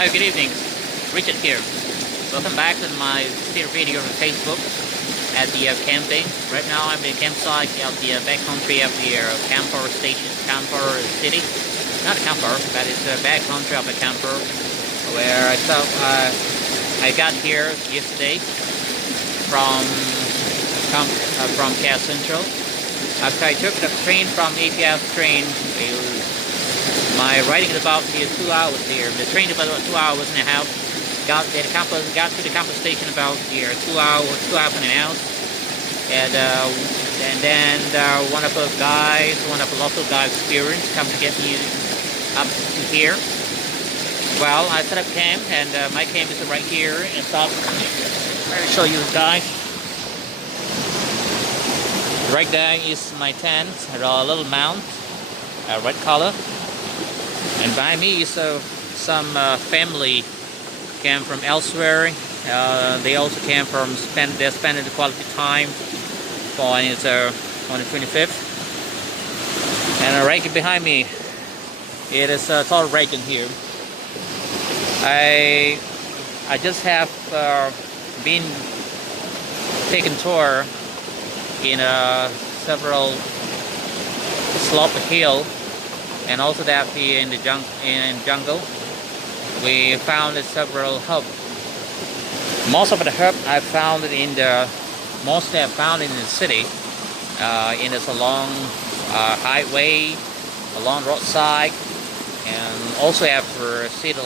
Hi, good evening. Richard here. Welcome back to my video on Facebook at the camping. Right now I'm in the campsite of the backcountry of the Kampar station, Kampar city. Not a Kampar, but it's a backcountry of the Kampar, where I got here yesterday from Cal Central. After I took the train from APF train, my riding is about 2 hours here. The train is about 2 hours and a half. Got to the Kampar station about 2 hours and a half. And then one of the local guys experienced come to get me up to here. Well, I set up camp, and my camp is right here. And so I'll show you guys. Right there is my tent, a little mount, red color. And behind me is some family came from elsewhere. They also came from they're spending the quality time on the 25th. And right behind me, it is tall Reagan here. I just have been taking tour in several slope hill, and also that in the jungle. We found several herbs. Most of the herb I found in the city, in this along highway, along roadside, and also after city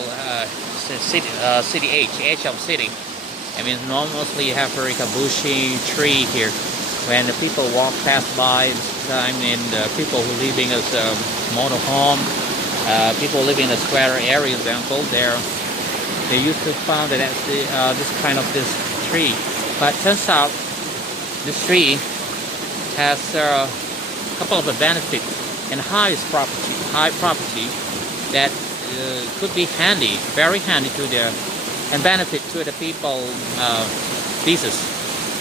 edge of city. I mean, normally you have a bushy tree here. When the people walk past by this time, and people who living as motorhome, people living in a square area, example, they used to find that that's this tree. But turns out this tree has a couple of benefits and high property that could be handy, very handy and benefit to the people business.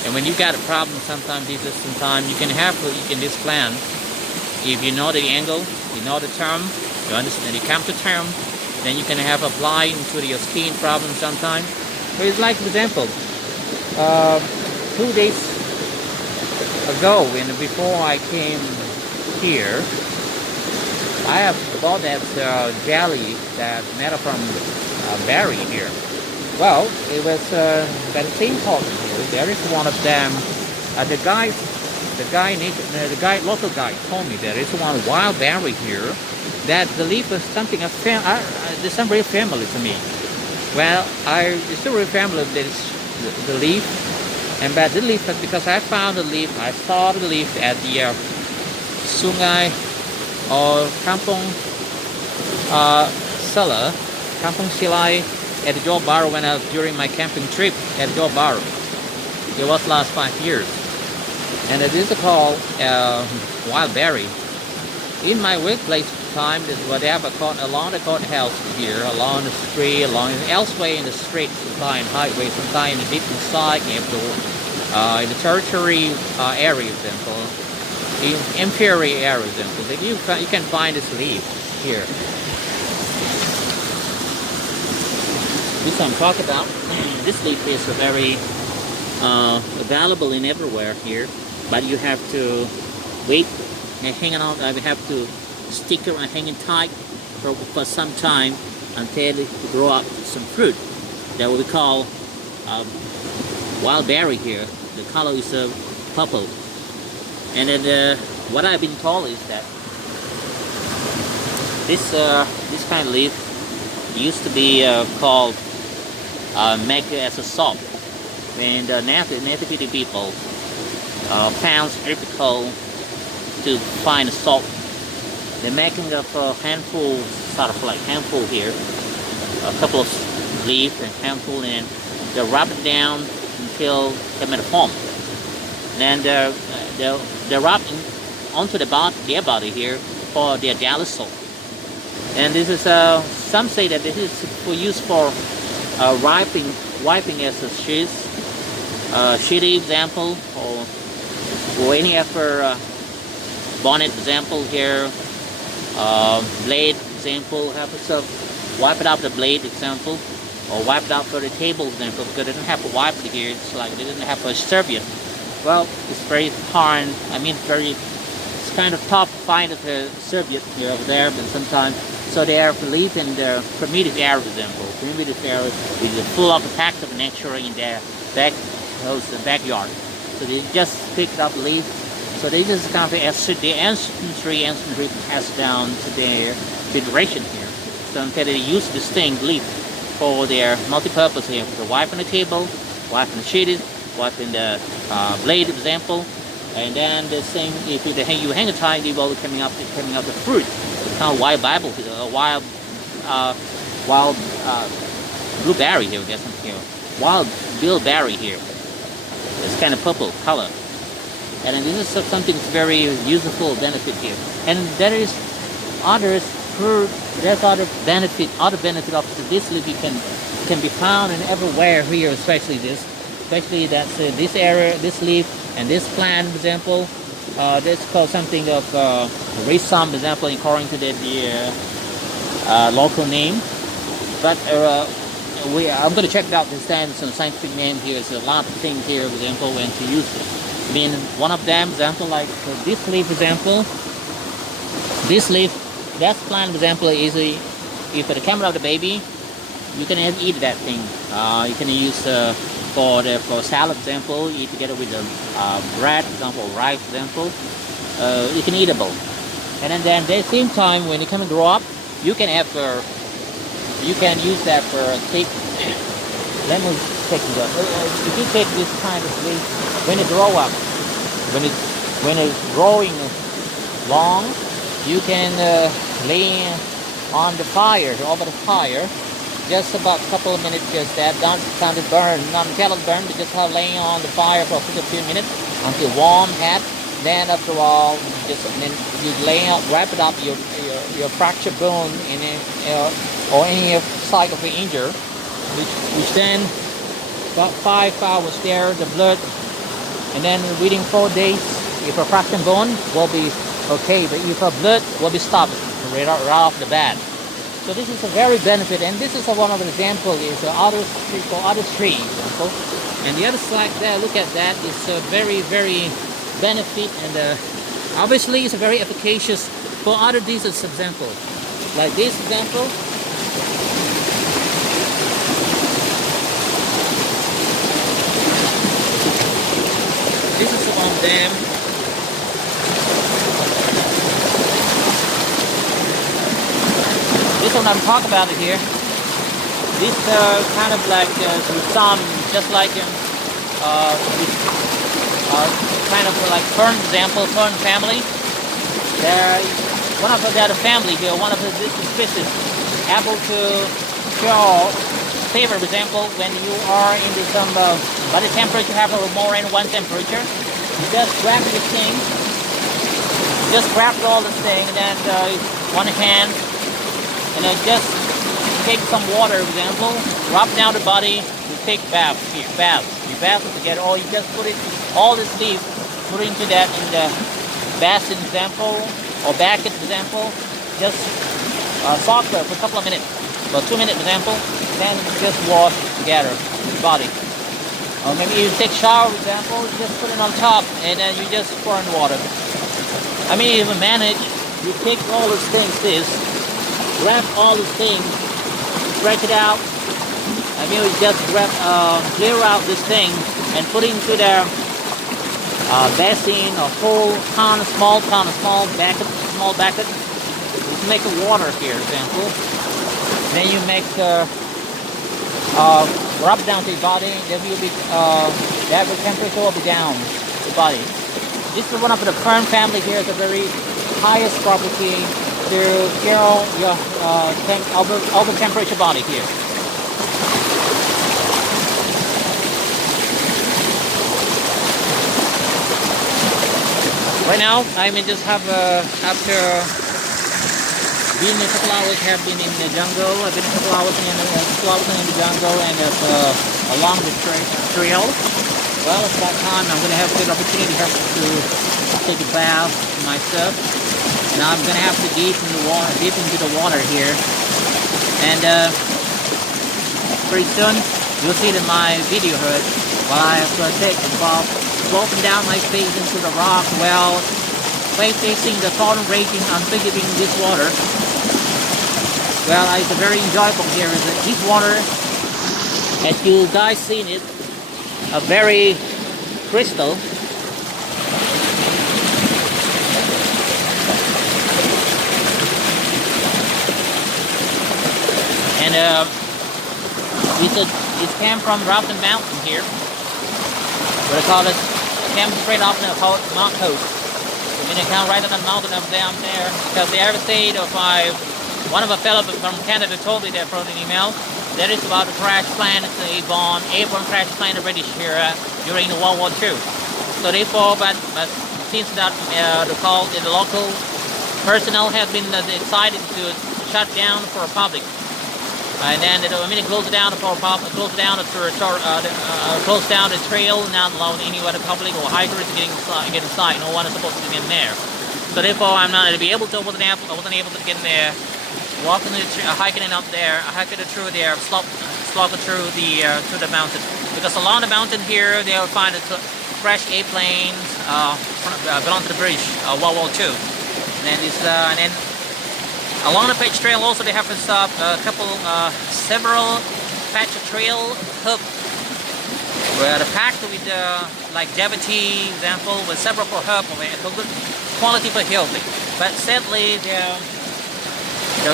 And when you got a problem, sometimes you can this plan. If you know the angle, you know the term, you understand, you come to term, then you can have apply into your skin problem sometime. So it's like, for example, 2 days ago, before I came here, I have bought that jelly that made from berry here. Well, it was that same pot here. There is one of them. Local guy told me there is one wild berry here that the leaf is something there's some very family to me. Well, it's still very familiar with the leaf, but the leaf, because I found the leaf, I saw the leaf at the Sungai or Kampung Sela, Kampung Silai, at the Johor Bahru when I was during my camping trip at Johor Bahru. It was last 5 years. And it is called wild berry. In my workplace time, this is what they have along the courthouse here, along the street, elsewhere in the street, sometimes highway, sometimes in the deep inside, in the territory area, example, in inferior area, example, you can find this leaf here. This I'm talking about. This leaf is very available in everywhere here, but you have to wait and hang on. I have to stick around, hanging tight for some time until it grow up some fruit that we call wild berry here. The color is purple, and then what I've been told is that this kind of leaf used to be called make as a salt. When the native people found it difficult to find salt, they're making up a handful, sort of like handful here, a couple of leaves and handful, and they rub it down until they make a foam. Then they rub onto their body here for their daily salt. And this is some say that this is for use for wiping as a sheet example, or any other bonnet example here, blade example, have wipe it off the blade, example, or wipe it out for the table, example, because they don't have a wiper here. It's like they didn't have a serviette. Well, it's very hard. I mean, it's kind of tough to find a serviette here over there, but sometimes. So they are live in the primitive area, for example. Primitive area is full of packs of nature in their backyard. So they just picked up leaf. So they just kind of the ancestry passed down to their generation here. So they use this thing leaf for their multi-purpose here, for the wipe on the table, wipe on the sheet, wipe in the blade, example. And then the same, if you hang a tie, they will coming up the fruit. It's kind of wild Bible, wild blueberry here, I guess here. Wild bilberry here. It's kind of purple color. And this is something that's very useful benefit here. And there is there's other benefit of this leaf can be found in everywhere here, especially that's this area, this leaf and this plant, for example. This called something of rhizome, for example, according to the local name. But I'm going to check it out this time. Some scientific name here. There's a lot of things here, for example, when to use it. I mean, one of them, for example, like this leaf, for example. This leaf, that plant, for example, is if the camera of the baby, you can eat that thing. You can use for salad, for example, eat together with the bread, for example, rice, for example. It can eatable. And then at the same time, when you come and grow up, you can use that for thick. Let me take it up. If you take this kind of leaf, when it grow up, when it's growing long, you can lay on the fire, over the fire, just about a couple of minutes, just that, don't kind of burn, not until it burn, but just laying on the fire for a few minutes until warm, hot. Then after all, then you lay out, wrap it up your fractured bone in or any site of the injury, which then about 5 hours there, the blood, and then within 4 days, if a fractured bone will be okay, but if a blood will be stopped right off the bat. So this is a very benefit, and this is one of the examples is other tree example, and the other side there. Look at that; it's a very benefit, and obviously it's very efficacious for other diseases. Example, like this example. This is one of them. This one I'm talking about it here. This kind of like some, just like kind of like fern example, fern family. One of the other family here, one of the species, able to cure fever, for example, when you are in some body temperature, have a more than one temperature. You just grab this thing, just grab all this thing, and then one hand. And then just take some water, for example, rub down the body, you take bath. You bath it together, or you just put it, all this leaf, put it into that in the basin, example, or bucket, example, just soak it for a couple of minutes, about 2 minutes, example, then just wash together the body. Or maybe you take shower, example, just put it on top, and then you just pour in water. I mean, if you manage, you take all these things, grab all the things, stretch it out. I mean, we just clear out this thing and put it into the basin or whole small bucket. You make a water here, example. Then you make rub down to your body. There will be that temperature will be down the body. This is one of the fern family here. It's a very highest property to cure your over temperature body here. Right now, I mean, just have after being a couple hours, have been in the jungle. I've been a couple hours in the jungle, and along the trail. Well, it's that time. I'm going to have a good opportunity to take a bath myself. Now I'm going to have to deep into the water here. And pretty soon you'll see it in my video herd while I have to take and walking down my face into the rock well, facing the storm raging, unforgiving this water. Well, it's very enjoyable here. Is that this water, as you guys seen it, a very crystal. And it came from Rotten Mountain here. What I call it, came straight off the Mount Coast. I mean, it came right on the mountain up down there. Because they ever said, one of a fellow from Canada told me that from an email, that is about a crash plane, airborne crash plane in British here during the World War II. So therefore, but since that the local personnel have been decided to shut down for public. And then it closed down the trail, not allowing any other public or hikers to get inside. No one is supposed to get in there. So therefore, I'm not able to. I wasn't able to get in there. Walking, hiking up there, hiking through there, slogging through the mountain. Because along the mountain here, they'll find fresh airplanes belong to the British World War II. And then along the patch trail also they have several patch trail hook where the packed with like Devotee example with several for hub of it, good quality for healthy. But sadly the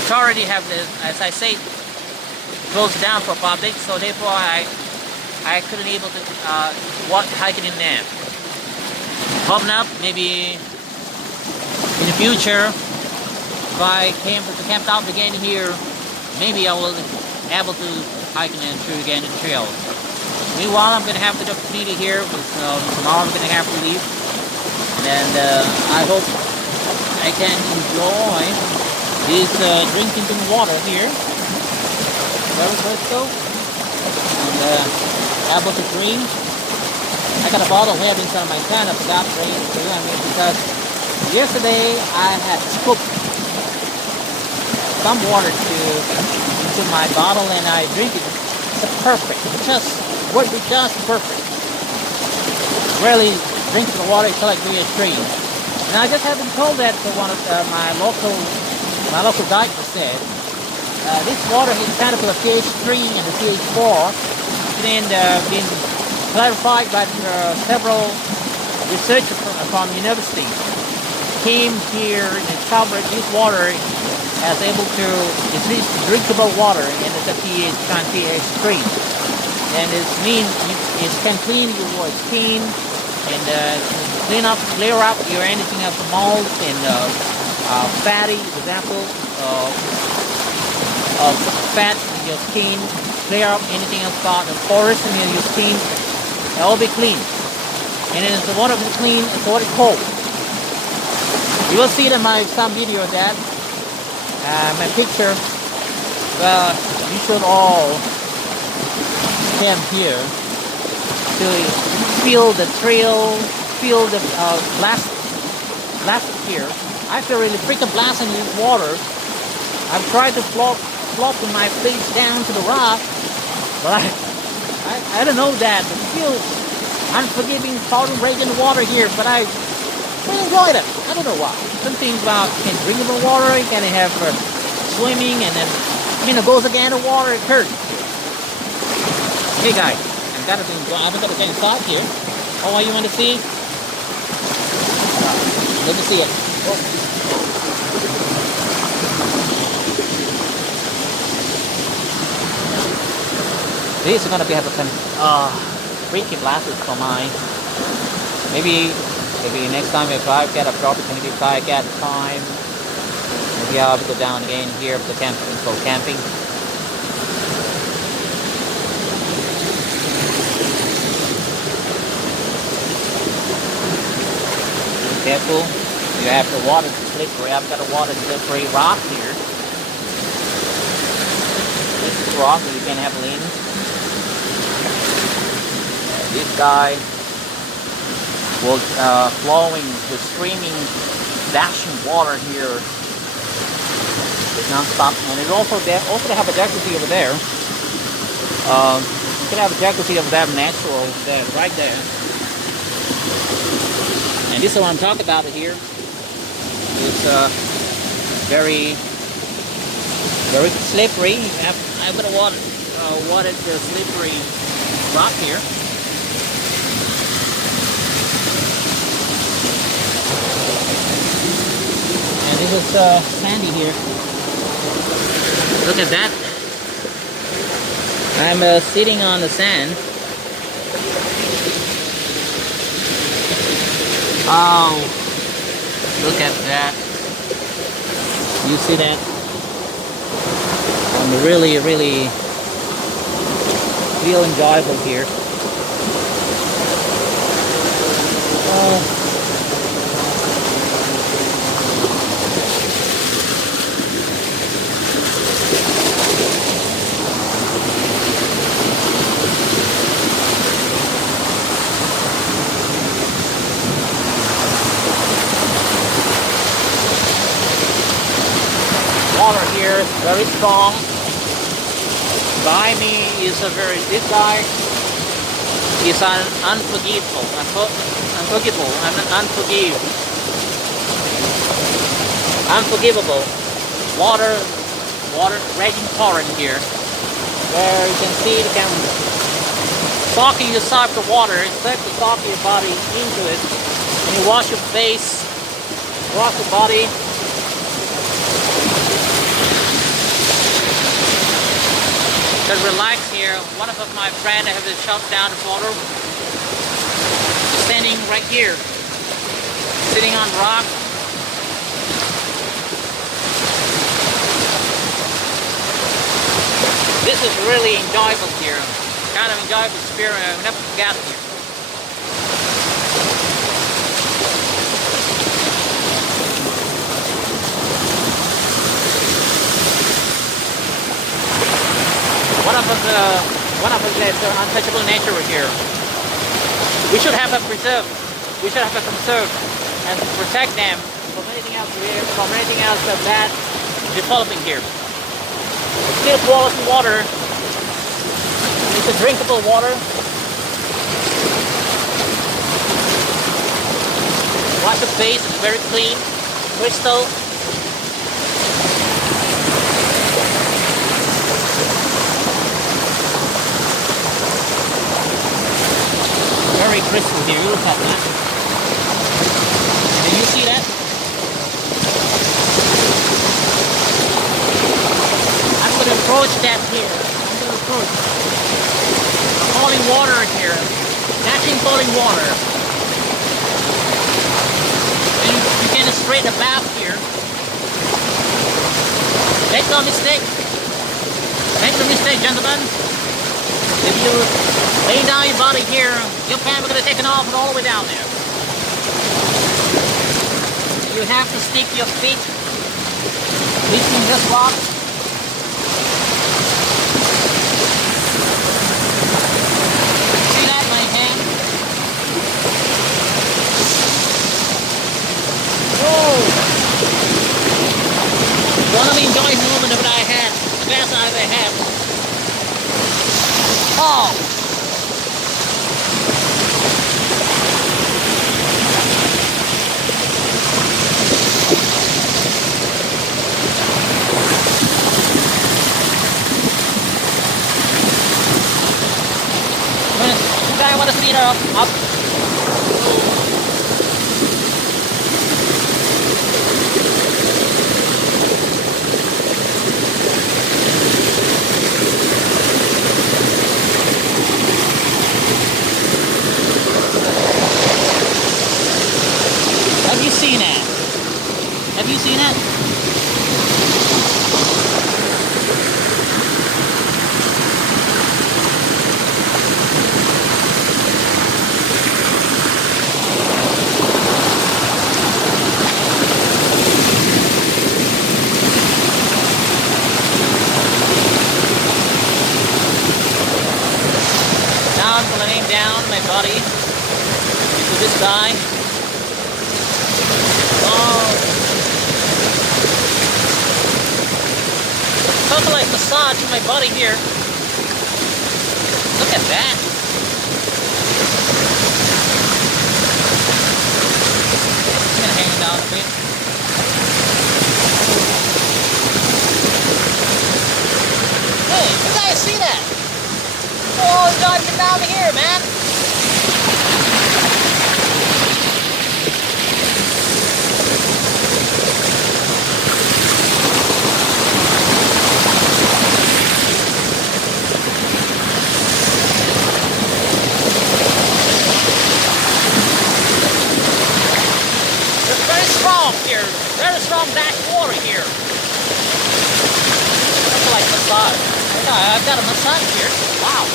authority have as I say closed down for public, so therefore I couldn't able to walk hiking in there. Hoping up maybe in the future. If I camped out again here, maybe I will be able to hike and through again the trail. Meanwhile, I'm going to have the opportunity here, because tomorrow I'm going to have to leave. And I hope I can enjoy this drinking water here. Very crystal. And able to drink. I got a bottle here inside of my tent. I forgot to bring it to you. Because yesterday I had scooped some water into my bottle and I drink it. It's perfect. Just perfect. Really drinking the water, it's like being a tree. And I just have been told that one of my local doctor said this water is kind of a pH 3 and a pH 4, and been clarified by several researchers from university. Came here and discovered this water as able to, it's drinkable water, and it's a pH 3. And it means it can clean your skin and clear up your anything of mold and fatty, for example, of fat in your skin, clear up anything else about the porous in your skin. It will be clean. And as the water is clean, it's water cold. You will see it in some video of that. My picture, well, you should all camp here to feel the trail, feel the blast here. I feel really freaking blasting in this water. I've tried to flop my face down to the rock, but I don't know that. It feels unforgiving, powder raging water here, but I enjoyed it. I don't know why. Something about drinkable water, you can have swimming, and then it goes again in water, it hurts. Hey guys, I'm gonna get inside here. Oh, what you want to see? Let me see it. Oh. These are gonna have some freaking glasses for mine. Maybe next time if I get a opportunity, if I get time, maybe I'll go down again here for camping. Careful, you have the water slippery. I've got a water slippery rock here. This is rock, you can have lean. This guy was flowing, the streaming, dashing water here. non-stop. And it also they have a jacuzzi over there. You can have a jacuzzi over there, natural, there, right there. And this is what I'm talking about here. It's very slippery. I'm gonna want it slippery rock here. And this is sandy here. Look at that. I'm sitting on the sand. Oh, look at that. You see that? I'm really feel enjoyable here. Water here is very strong. By me is this guy is unforgivable. Unforgivable. Water raging torrent here. Where you can see it can soak yourself the water, instead to soak your body into it. And you wash your face, wash your body. Just relax here. One of my friends have shot down the photo. Standing right here, sitting on rock. This is really enjoyable here. Kind of enjoyable experience. I'll never forget here. One of the untouchable nature here. We should have a preserve. We should have a conserve and protect them from anything else bad developing here. Still quality water. It's a drinkable water. Wash your face. It's very clean, crystal. Very crystal here, look at that. Can you see that? I'm going to approach that here. I'm going to approach. Falling water here. Catching falling water. And you can straight the bath here. Make no mistake. Make no mistake, gentlemen. If you lay down your body here, your pants are going to take it off and all the way down there. You have to stick your feet between this rock. See that, my hand? Whoa! One of the enjoying moments that I had, the best I've ever had. Oh! I want to speed up. Have you seen it? Have you seen it? Now I'm laying down my body into this guy. Oh. Coconut massage to my body here. Look at that. It's gonna hang down a bit. Hey, you guys see that? Oh, it's diving down here, man. Here, very strong dash water here. Looks like massage. I've got a massage here. Wow.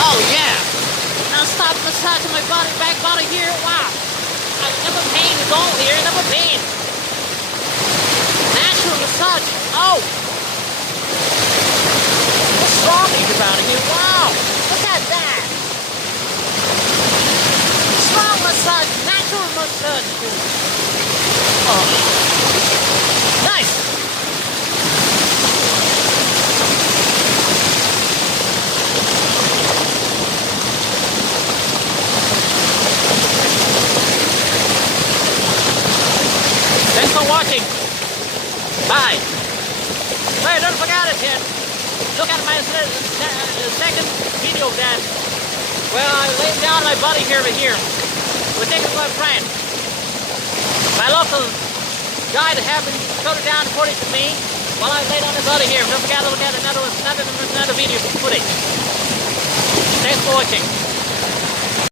Oh yeah. Now stop massaging my body, back body here. Wow. Never pain is all here. Never pain. Natural massage. Oh. What's strong about it here? Wow. Look at that. Strong massage. Natural massage. Oh. Nice. Thanks for watching. Bye. Hey, don't forget it yet. Look at my second video then. Well, I laid down my body here over here. We're taking my friend. My local guide happened to throw it down and put it to me while I laid on the body here. Don't forget to look at another video footage. Thanks for watching.